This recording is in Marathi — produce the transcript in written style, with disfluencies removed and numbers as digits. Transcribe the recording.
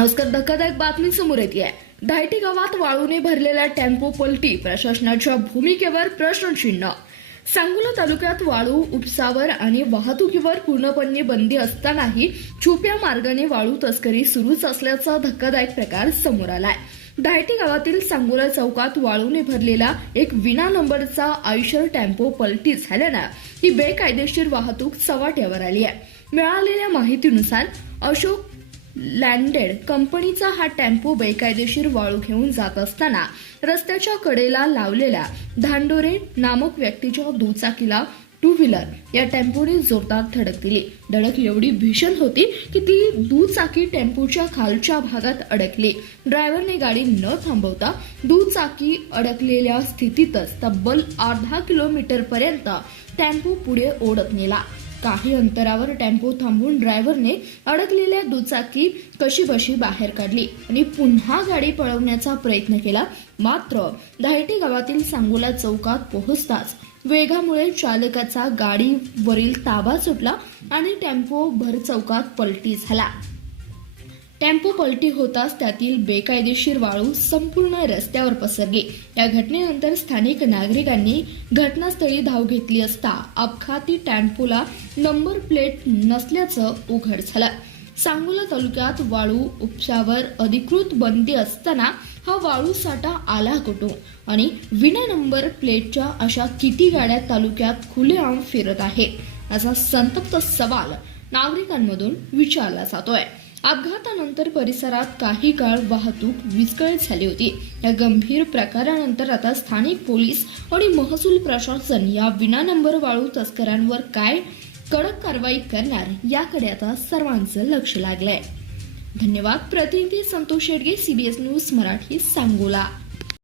नमस्कार. धक्कादायक बातमी समोर येते. धायटी गावात वाळूने भरलेला टेम्पो पलटी, प्रशासनाच्या भूमिकेवर प्रश्नचिन्ह. सांगोला तालुक्यात वाळू उपसावर आणि वाहतुकीवर पूर्णपणे बंदी असतानाही छुप्या मार्गाने वाळू तस्करी सुरूच असल्याचा धक्कादायक प्रकार समोर आलाय. धायटी गावातील सांगोला चौकात वाळूने भरलेला एक विना नंबरचा आयशर टेम्पो पलटी झाल्यानं ही बेकायदेशीर वाहतूक चव्हाट्यावर आली आहे. मिळालेल्या माहितीनुसार अशोक लँडेड कंपनीचा हा टेम्पो बेकायदेशीर वाळू घेऊन जात असताना रस्त्याच्या कडेला लावलेल्या धांडोरे नामक व्यक्तीच्या दुचाकीला टू व्हीलर या टेम्पोने जोरदार धडक दिली. धडक एवढी भीषण होती की ती दुचाकी टेम्पोच्या खालच्या भागात अडकली. ड्रायव्हरने गाडी न थांबवता दुचाकी अडकलेल्या स्थितीतच तब्बल अर्धा किलोमीटर पर्यंत टेम्पो पुढे ओढत नेला. काही अंतरावर टेम्पो थांबवून ड्रायव्हरने अडकलेल्या दुचाकी कशीबशी बाहेर काढली आणि पुन्हा गाडी पळवण्याचा प्रयत्न केला. मात्र धायटी गावातील सांगोला चौकात पोहोचताच वेगामुळे चालकाचा गाडीवरील ताबा सुटला आणि टेम्पो भर चौकात पलटी झाला. टेम्पो पलटी होताच त्यातील बेकायदेशीर वाळू संपूर्ण रस्त्यावर पसरली. या घटनेनंतर स्थानिक नागरिकांनी घटनास्थळी धाव घेतली असता अपघाती टेम्पोला नंबर प्लेट नसल्याचं उघड झालं. सांगोला तालुक्यात वाळू उपशावर अधिकृत बंदी असताना हा वाळू साठा आला कुठून आणि विना नंबर प्लेटच्या अशा किती गाड्या तालुक्यात खुलेआम फिरत आहेत असा संतप्त सवाल नागरिकांमधून विचारला जातोय. अपघातानंतर परिसरात काही काळ वाहतूक विस्कळीत झाली होती. या गंभीर प्रकारानंतर आता स्थानिक पोलीस आणि महसूल प्रशासन या विना नंबर वाळू तस्करांवर काय कडक कारवाई करणार याकडे आता सर्वांचं लक्ष लागलंय. धन्यवाद. प्रतिनिधी संतोष शेडगे, CBS न्यूज मराठी, सांगोला.